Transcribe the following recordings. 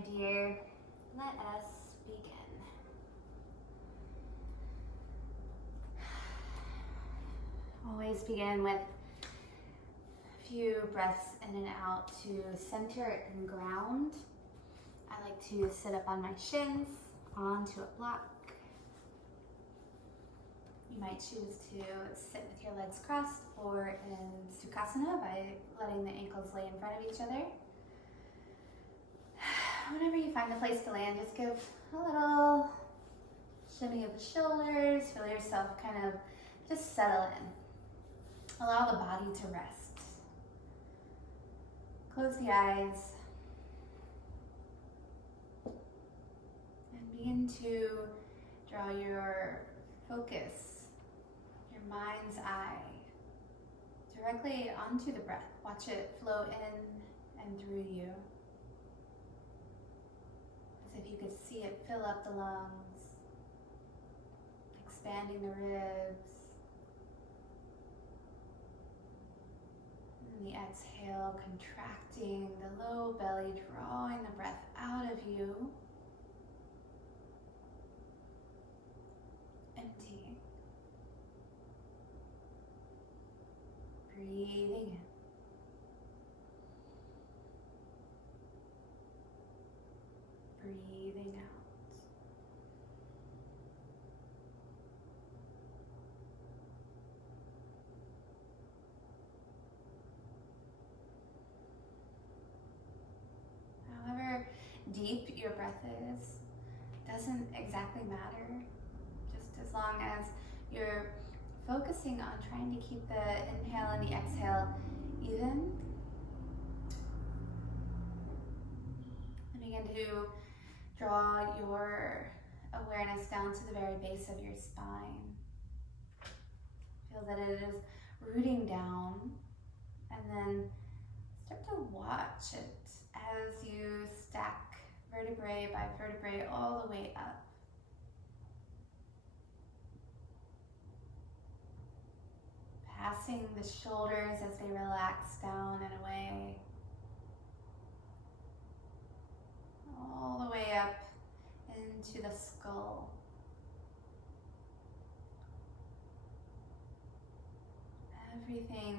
my dear, let us begin. Always begin with a few breaths in and out to center and ground. I like to sit up on my shins onto a block. You might choose to sit with your legs crossed or in Sukhasana by letting the ankles lay in front of each other. Whenever you find a place to land, just give a little shimmy of the shoulders. Feel yourself kind of just settle in. Allow the body to rest. Close the eyes. And begin to draw your focus, your mind's eye, directly onto the breath. Watch it flow in and through you. As if you could see it fill up the lungs, expanding the ribs. And the exhale, contracting the low belly, drawing the breath out of you. Emptying. Breathing in. Breathing out. However deep your breath is, doesn't exactly matter. Just as long as you're focusing on trying to keep the inhale and the exhale even. And begin to draw your awareness down to the very base of your spine. Feel that it is rooting down, and then start to watch it as you stack vertebrae by vertebrae all the way up. Passing the shoulders as they relax down and away. All the way up into the skull. Everything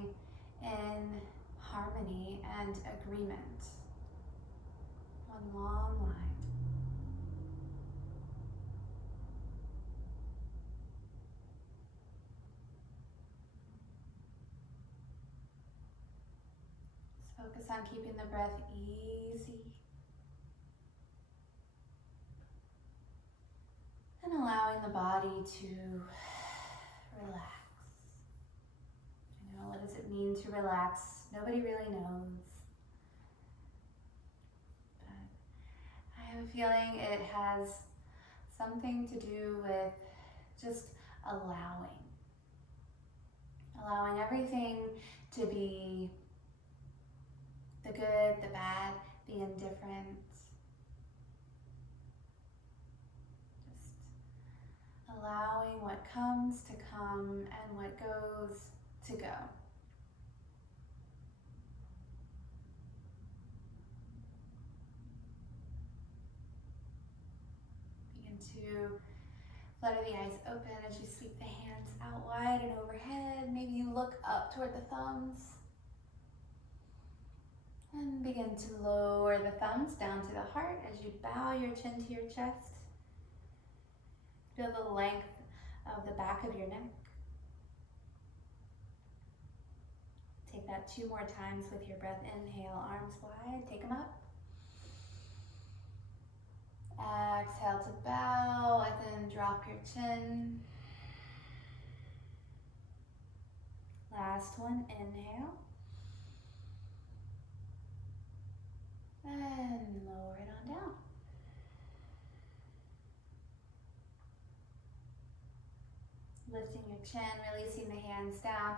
in harmony and agreement. One long line. Just focus on keeping the breath easy. And allowing the body to relax. You know, what does it mean to relax? Nobody really knows. But I have a feeling it has something to do with just allowing. Allowing everything to be the good, the bad, the indifferent. Allowing what comes to come and what goes to go. Begin to flutter the eyes open as you sweep the hands out wide and overhead. Maybe you look up toward the thumbs. And begin to lower the thumbs down to the heart as you bow your chin to your chest. Feel the length of the back of your neck. Take that 2 more times with your breath. Inhale, arms wide, take them up. Exhale to bow and then drop your chin. Last one, inhale. And lower it on down. Lifting your chin, releasing the hands down.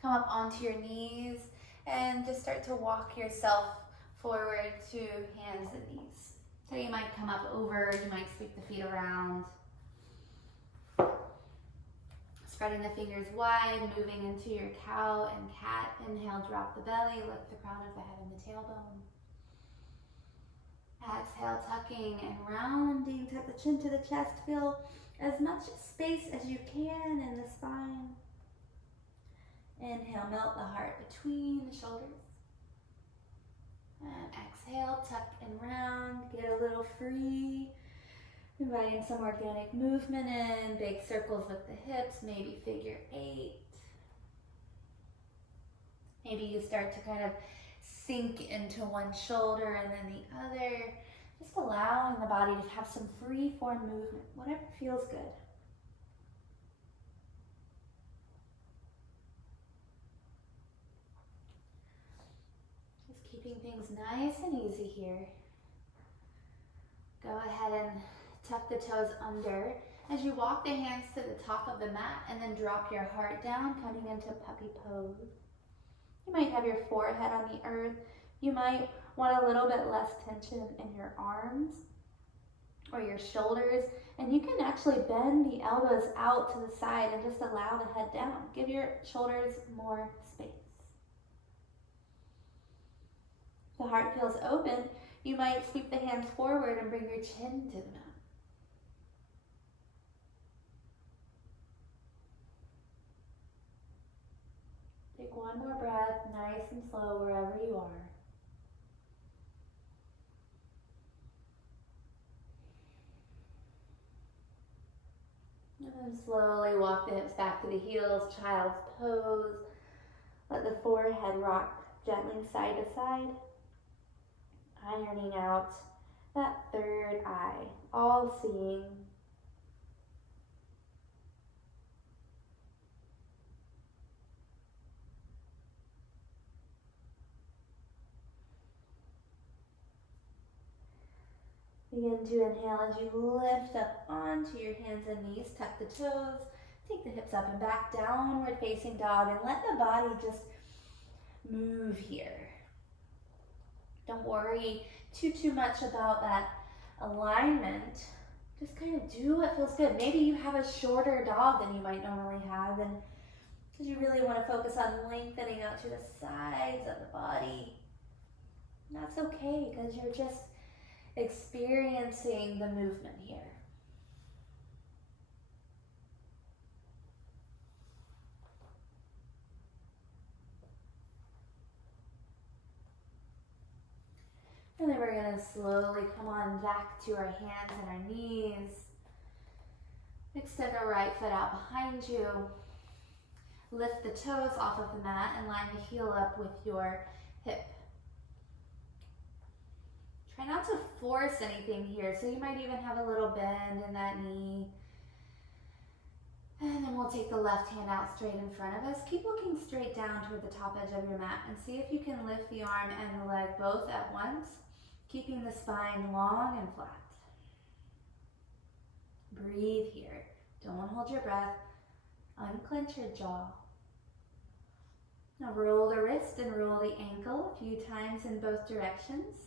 Come up onto your knees and just start to walk yourself forward to hands and knees. So you might come up over, you might sweep the feet around. Spreading the fingers wide, moving into your cow and cat. Inhale, drop the belly, lift the crown of the head and the tailbone. Exhale, tucking and rounding. Tuck the chin to the chest. Feel as much space as you can in the spine. Inhale, melt the heart between the shoulders. And exhale, tuck and round. Get a little free. Inviting some organic movement in. Big circles with the hips, maybe figure 8. Maybe you start to kind of sink into one shoulder and then the other. Just allowing the body to have some free form movement, whatever feels good. Just keeping things nice and easy here. Go ahead and tuck the toes under as you walk the hands to the top of the mat and then drop your heart down, coming into puppy pose. You might have your forehead on the earth. You might want a little bit less tension in your arms or your shoulders, and you can actually bend the elbows out to the side and just allow the head down. Give your shoulders more space. If the heart feels open, you might sweep the hands forward and bring your chin to the mat. Take one more breath, nice and slow wherever you are. And then slowly walk the hips back to the heels, child's pose. Let the forehead rock gently side to side. Ironing out that third eye, all seeing. Begin to inhale as you lift up onto your hands and knees, tuck the toes, take the hips up and back, downward facing dog, and let the body just move here. Don't worry too much about that alignment. Just kind of do what feels good. Maybe you have a shorter dog than you might normally have, and because you really want to focus on lengthening out to the sides of the body. And that's okay, because you're just experiencing the movement here. And then we're going to slowly come on back to our hands and our knees. Extend our right foot out behind you. Lift the toes off of the mat and line the heel up with your hip. Try not to force anything here, so you might even have a little bend in that knee. And then we'll take the left hand out straight in front of us. Keep looking straight down toward the top edge of your mat and see if you can lift the arm and the leg both at once, keeping the spine long and flat. Breathe here. Don't hold your breath. Unclench your jaw. Now roll the wrist and roll the ankle a few times in both directions.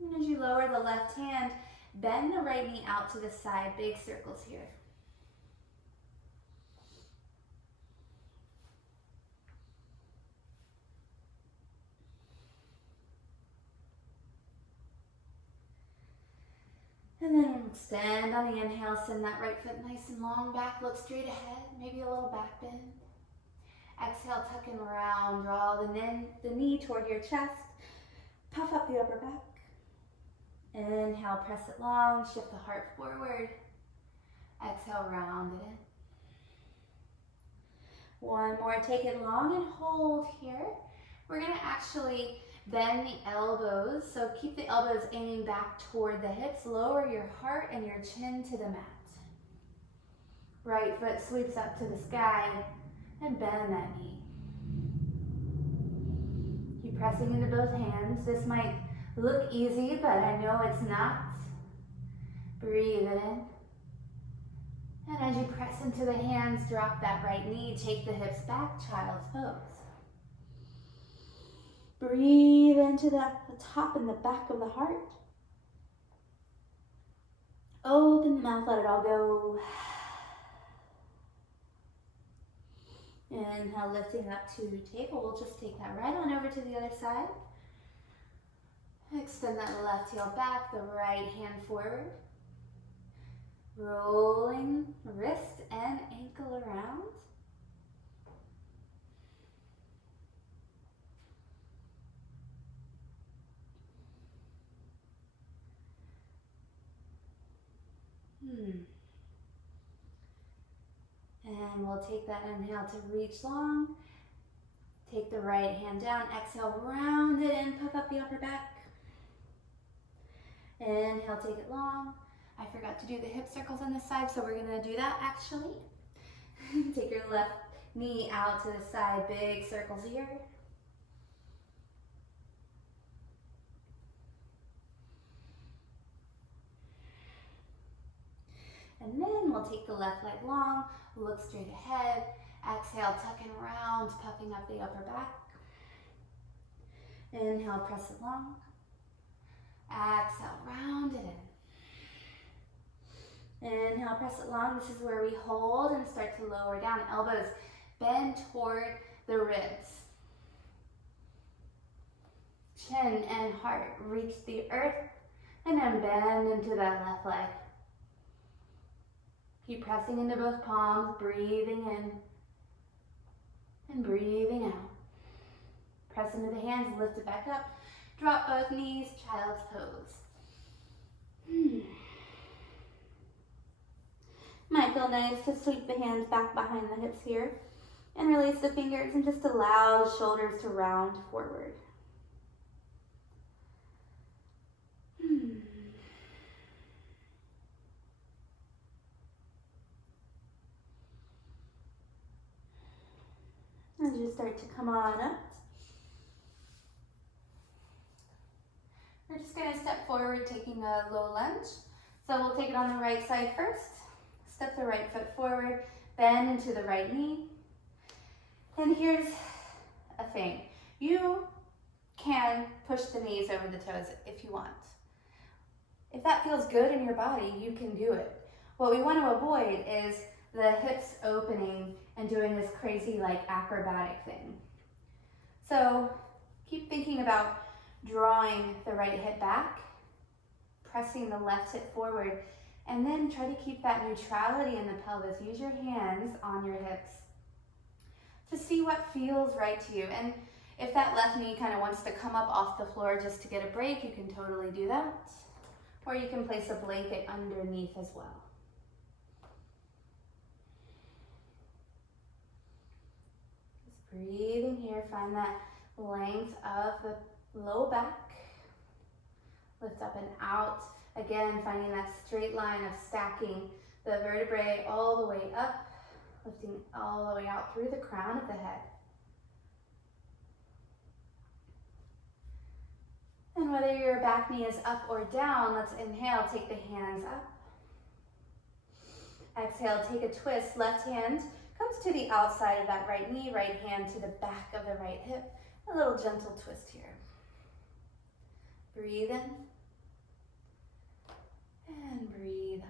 And as you lower the left hand, bend the right knee out to the side, big circles here. And then extend on the inhale, send that right foot nice and long back, look straight ahead, maybe a little back bend. Exhale, tuck and round, draw the knee toward your chest, puff up the upper back. Inhale, press it long, shift the heart forward. Exhale, round it in. One more, take it long and hold here. We're gonna actually bend the elbows, so keep the elbows aiming back toward the hips. Lower your heart and your chin to the mat. Right foot sweeps up to the sky and bend that knee. Keep pressing into both hands. This might look easy, but I know it's not. Breathe it in. And as you press into the hands, drop that right knee, take the hips back, child's pose. Breathe into the top and the back of the heart. Open the mouth, let it all go. Inhale, lifting up to table. We'll just take that right on over to the other side. Extend that left heel back, the right hand forward. Rolling wrist and ankle around. And we'll take that inhale to reach long. Take the right hand down, exhale, round it in, puff up the upper back. Inhale, take it long. I forgot to do the hip circles on this side, so we're gonna do that actually. Take your left knee out to the side, big circles here. And then we'll take the left leg long, look straight ahead. Exhale, tuck and round, puffing up the upper back. Inhale, press it long. Exhale, round it in. Inhale, press it long. This is where we hold and start to lower down. Elbows bend toward the ribs. Chin and heart reach the earth, and then bend into that left leg. Keep pressing into both palms, breathing in and breathing out. Press into the hands, lift it back up. Drop both knees, child's pose. Might feel nice to sweep the hands back behind the hips here and release the fingers and just allow the shoulders to round forward. As you start to come on up, we're just going to step forward, taking a low lunge. So we'll take it on the right side first. Step the right foot forward, bend into the right knee. And here's a thing. You can push the knees over the toes if you want. If that feels good in your body, you can do it. What we want to avoid is the hips opening and doing this crazy like acrobatic thing. So keep thinking about drawing the right hip back, pressing the left hip forward, and then try to keep that neutrality in the pelvis. Use your hands on your hips to see what feels right to you. And if that left knee kind of wants to come up off the floor just to get a break, you can totally do that. Or you can place a blanket underneath as well. Just breathing here, find that length of the low back. Lift up and out. Again, finding that straight line of stacking the vertebrae all the way up, lifting all the way out through the crown of the head. And whether your back knee is up or down, let's inhale, take the hands up. Exhale, take a twist. Left hand comes to the outside of that right knee, right hand to the back of the right hip. A little gentle twist here. Breathe in. And breathe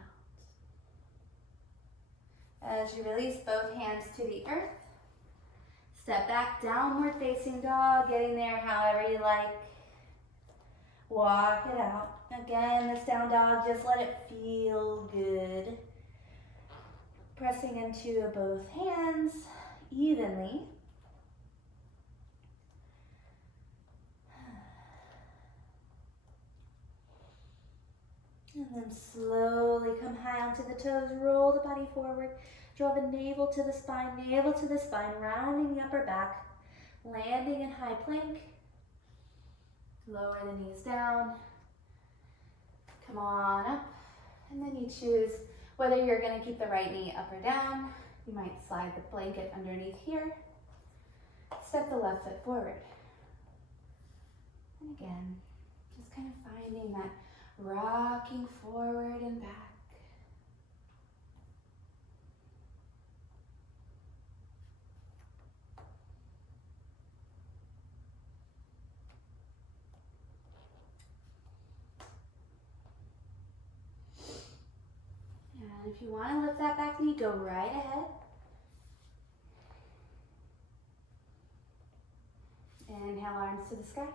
out. As you release both hands to the earth, step back, downward facing dog, getting there however you like. Walk it out. Again, this down dog, just let it feel good. Pressing into both hands evenly. And then slowly come high onto the toes, roll the body forward, draw the navel to the spine, rounding the upper back, landing in high plank. Lower the knees down, come on up, and then you choose whether you're going to keep the right knee up or down. You might slide the blanket underneath here. Step the left foot forward. And again, just kind of finding that rocking forward and back. And if you want to lift that back knee, go right ahead. Inhale, arms to the sky.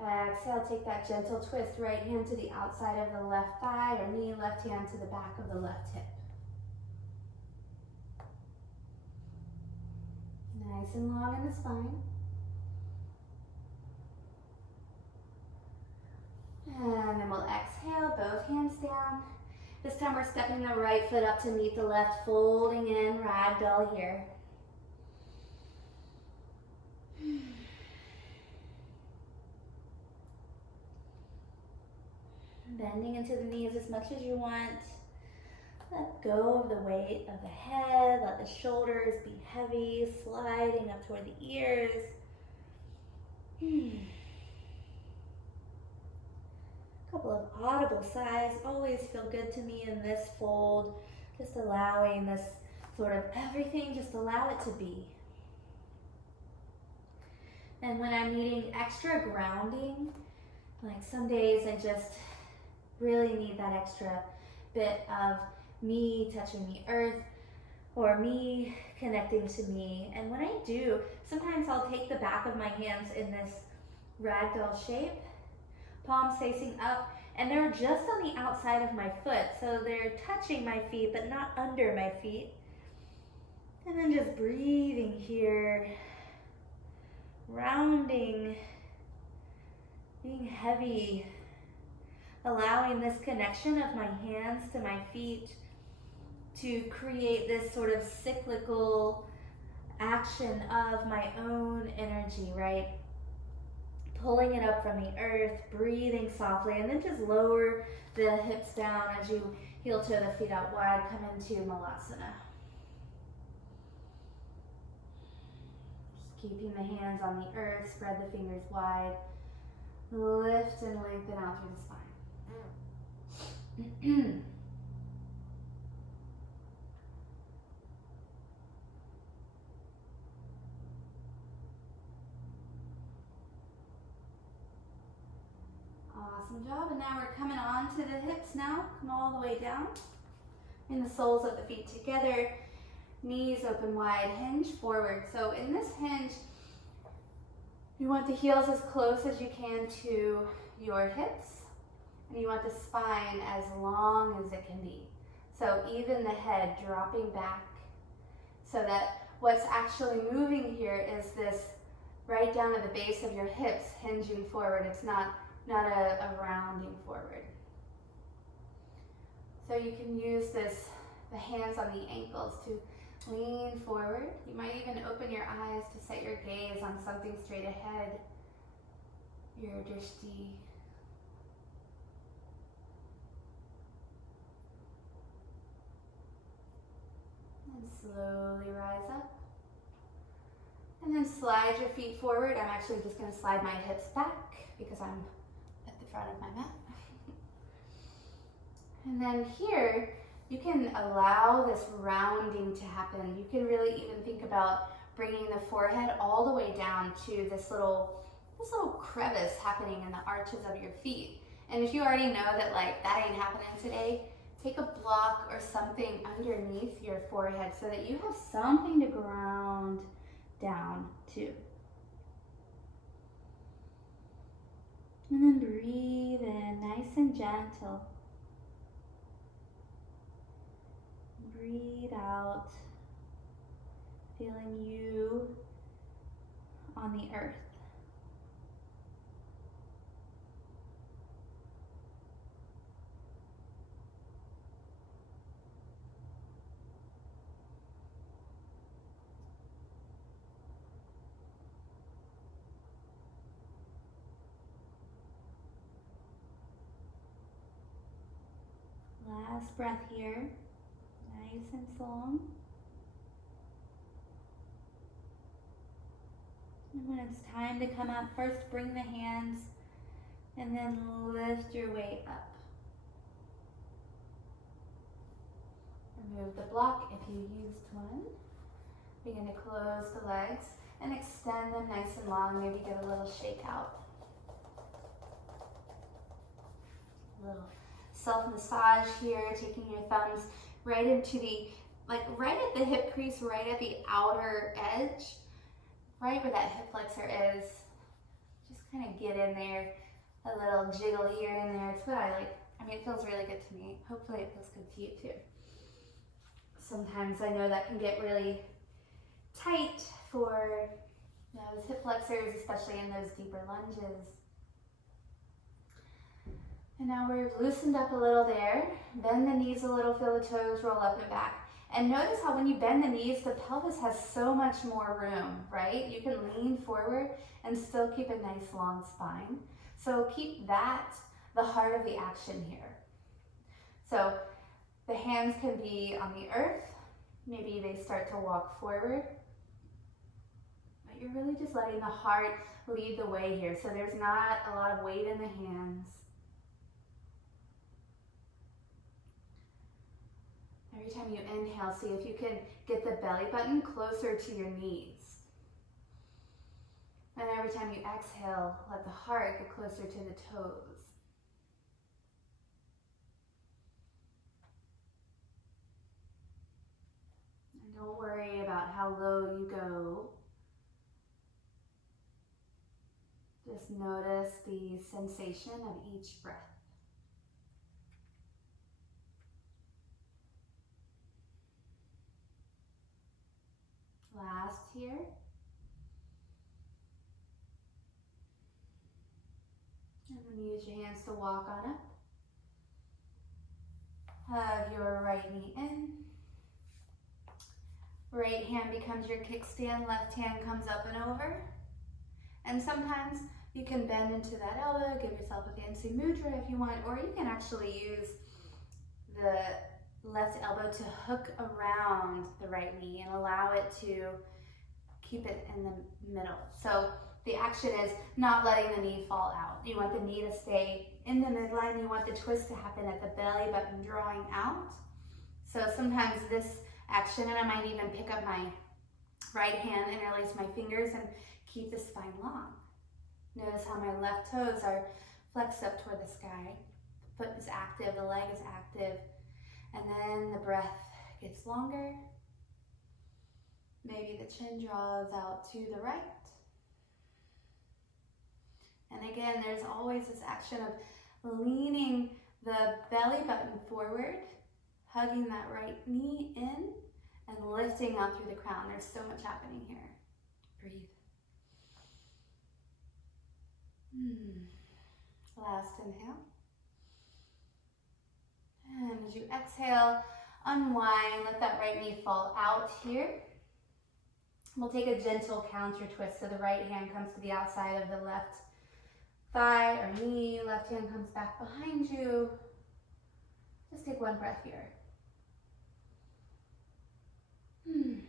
Exhale, take that gentle twist. Right hand to the outside of the left thigh or knee, left hand to the back of the left hip. Nice and long in the spine. And then we'll exhale, both hands down. This time we're stepping the right foot up to meet the left, folding in, ragdoll here. Bending into the knees as much as you want. Let go of the weight of the head. Let the shoulders be heavy, sliding up toward the ears. Couple of audible sighs always feel good to me in this fold. Just allowing this sort of everything, just allow it to be. And when I'm needing extra grounding, like some days I just really need that extra bit of me touching the earth or me connecting to me. And when I do, sometimes I'll take the back of my hands in this ragdoll shape, palms facing up, and they're just on the outside of my foot. So they're touching my feet, but not under my feet. And then just breathing here, rounding, being heavy, allowing this connection of my hands to my feet to create this sort of cyclical action of my own energy, right? Pulling it up from the earth, breathing softly, and then just lower the hips down as you heel toe the feet out wide, come into Malasana. Just keeping the hands on the earth, spread the fingers wide, lift and lengthen out through the spine. Awesome job. And now we're coming on to the hips now. Come all the way down. And the soles of the feet together. Knees open wide, hinge forward. So in this hinge, you want the heels as close as you can to your hips. And you want the spine as long as it can be. So even the head dropping back so that what's actually moving here is this right down to the base of your hips, hinging forward. It's not a rounding forward. So you can use the hands on the ankles to lean forward. You might even open your eyes to set your gaze on something straight ahead, your drishti. And slowly rise up. And then slide your feet forward. I'm actually just going to slide my hips back because I'm at the front of my mat. And then here, you can allow this rounding to happen. You can really even think about bringing the forehead all the way down to this little crevice happening in the arches of your feet. And if you already know that that ain't happening today, take a block or something underneath your forehead so that you have something to ground down to. And then breathe in, nice and gentle. Breathe out, feeling you on the earth. Last breath here. Nice and long. And when it's time to come up, first bring the hands and then lift your way up. Remove the block if you used one. Begin to close the legs and extend them nice and long. Maybe get a little shake out. A little self-massage here, taking your thumbs right into the, right at the hip crease, right at the outer edge, right where that hip flexor is. Just kind of get in there, a little jiggle here and there. It's what I like. I mean, it feels really good to me. Hopefully it feels good to you too. Sometimes I know that can get really tight for those hip flexors, especially in those deeper lunges. And now we've loosened up a little there. Bend the knees a little, feel the toes roll up and back. And notice how when you bend the knees, the pelvis has so much more room, right? You can lean forward and still keep a nice long spine. So keep that the heart of the action here. So the hands can be on the earth. Maybe they start to walk forward. But you're really just letting the heart lead the way here. So there's not a lot of weight in the hands. Every time you inhale, see if you can get the belly button closer to your knees. And every time you exhale, let the heart get closer to the toes. And don't worry about how low you go. Just notice the sensation of each breath. Last here. And then use your hands to walk on up. Hug your right knee in. Right hand becomes your kickstand, left hand comes up and over. And sometimes you can bend into that elbow, give yourself a fancy mudra if you want, or you can actually use the left elbow to hook around the right knee and allow it to keep it in the middle. So the action is not letting the knee fall out. You want the knee to stay in the midline. You want the twist to happen at the belly button drawing out. So sometimes this action, and I might even pick up my right hand, interlace my fingers, and keep the spine long. Notice how my left toes are flexed up toward the sky. The foot is active, the leg is active, and then the breath gets longer. Maybe the chin draws out to the right. And again, there's always this action of leaning the belly button forward, hugging that right knee in, and lifting out through the crown. There's so much happening here. Breathe. Last inhale. And as you exhale, unwind, let that right knee fall out here. We'll take a gentle counter twist. So the right hand comes to the outside of the left thigh or knee, left hand comes back behind you. Just take one breath here. And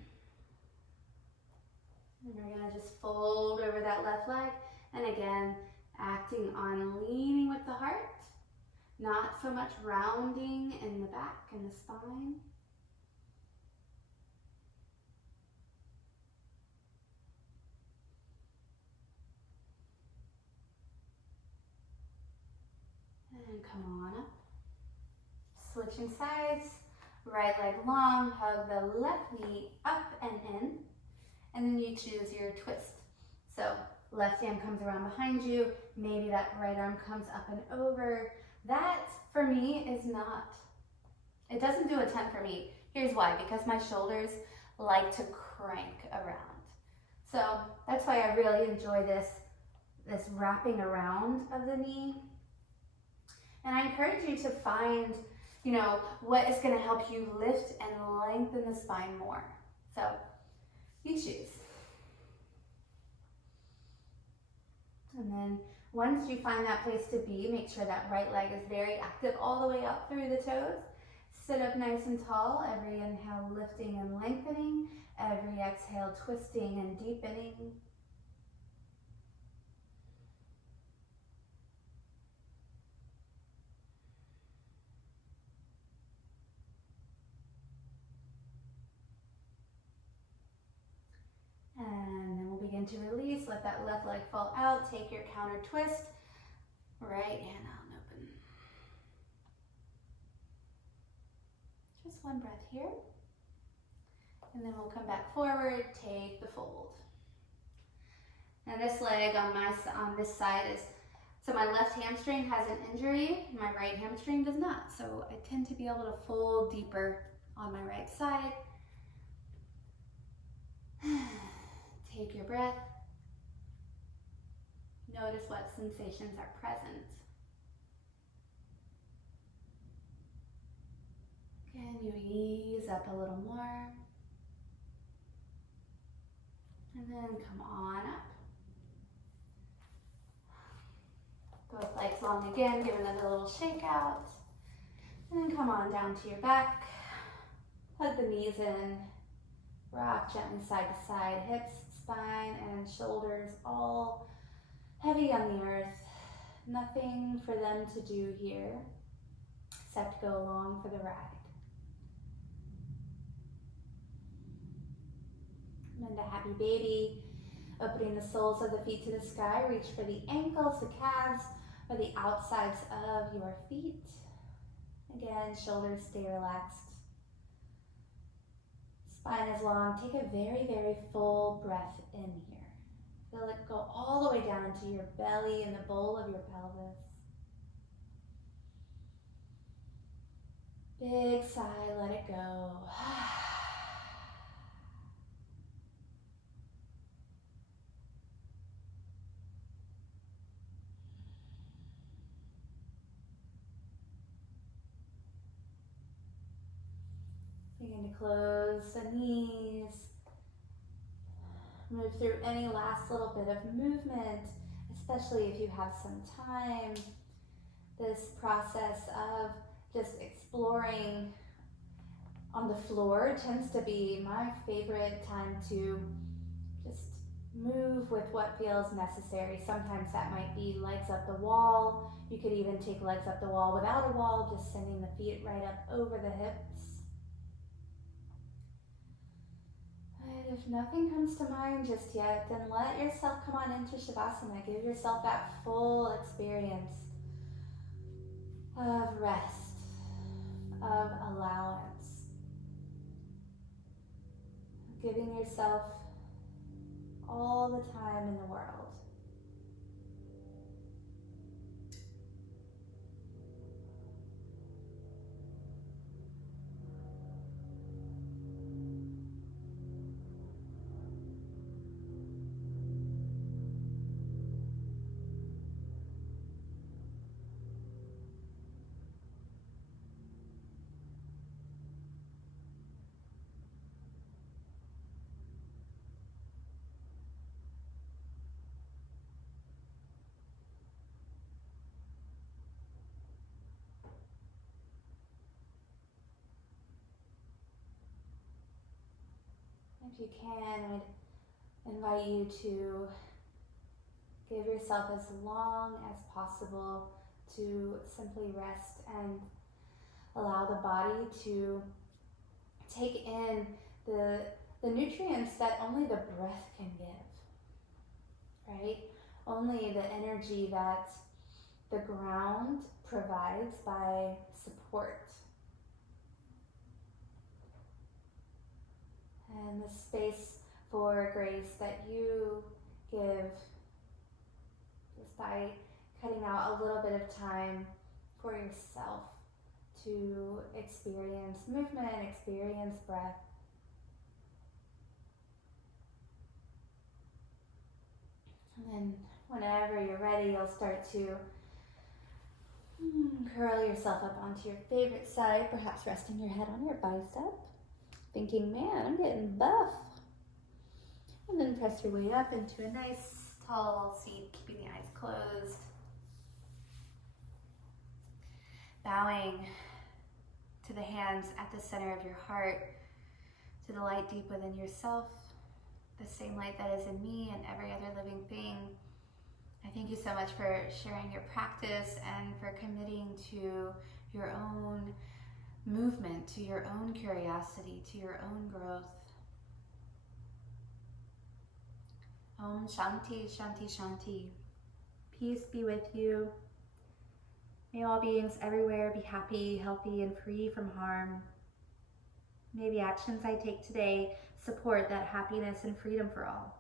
we're gonna just fold over that left leg. And again, acting on leaning with the heart, not so much rounding in the back and the spine. And come on up. Switching sides, right leg long, hug the left knee up and in, and then you choose your twist. So left hand comes around behind you, maybe that right arm comes up and over. That, for me, is not, it doesn't do a ton for me. Here's why, because my shoulders like to crank around. So that's why I really enjoy this wrapping around of the knee. And I encourage you to find, what is gonna help you lift and lengthen the spine more. So you choose. And then once you find that place to be, make sure that right leg is very active all the way up through the toes. Sit up nice and tall. Every inhale, lifting and lengthening. Every exhale, twisting and deepening. And then we'll begin to release. Let that left leg fall out. Take your counter twist. Right hand out and open. Just one breath here. And then we'll come back forward, take the fold. And this leg on this side is, so my left hamstring has an injury, my right hamstring does not. So I tend to be able to fold deeper on my right side. Take your breath. Notice what sensations are present. Can you ease up a little more? And then come on up. Both legs long again, give another little shake out. And then come on down to your back. Hug the knees in. Rock gently side to side, hips, spine, and shoulders all heavy on the earth. Nothing for them to do here except go along for the ride. Come into happy baby. Opening the soles of the feet to the sky. Reach for the ankles, the calves, or the outsides of your feet. Again, shoulders stay relaxed. Spine is long. Take a very, very full breath in here. Feel it go all the way down into your belly and the bowl of your pelvis. Big sigh, let it go. Begin to close the knees. Move through any last little bit of movement, especially if you have some time. This process of just exploring on the floor tends to be my favorite time to just move with what feels necessary. Sometimes that might be legs up the wall. You could even take legs up the wall without a wall, just sending the feet right up over the hips. But if nothing comes to mind just yet, then let yourself come on into Shavasana. Give yourself that full experience of rest, of allowance. Giving yourself all the time in the world. If you can, I'd invite you to give yourself as long as possible to simply rest and allow the body to take in the nutrients that only the breath can give, right? Only the energy that the ground provides by support. And the space for grace that you give just by cutting out a little bit of time for yourself to experience movement, experience breath. And then whenever you're ready, you'll start to curl yourself up onto your favorite side, perhaps resting your head on your bicep. Thinking, man, I'm getting buff. And then press your way up into a nice tall seat, keeping the eyes closed. Bowing to the hands at the center of your heart, to the light deep within yourself, the same light that is in me and every other living thing. I thank you so much for sharing your practice and for committing to your own movement, to your own curiosity, to your own growth. Om Shanti, Shanti, Shanti. Peace be with you. May all beings everywhere be happy, healthy, and free from harm. May the actions I take today support that happiness and freedom for all.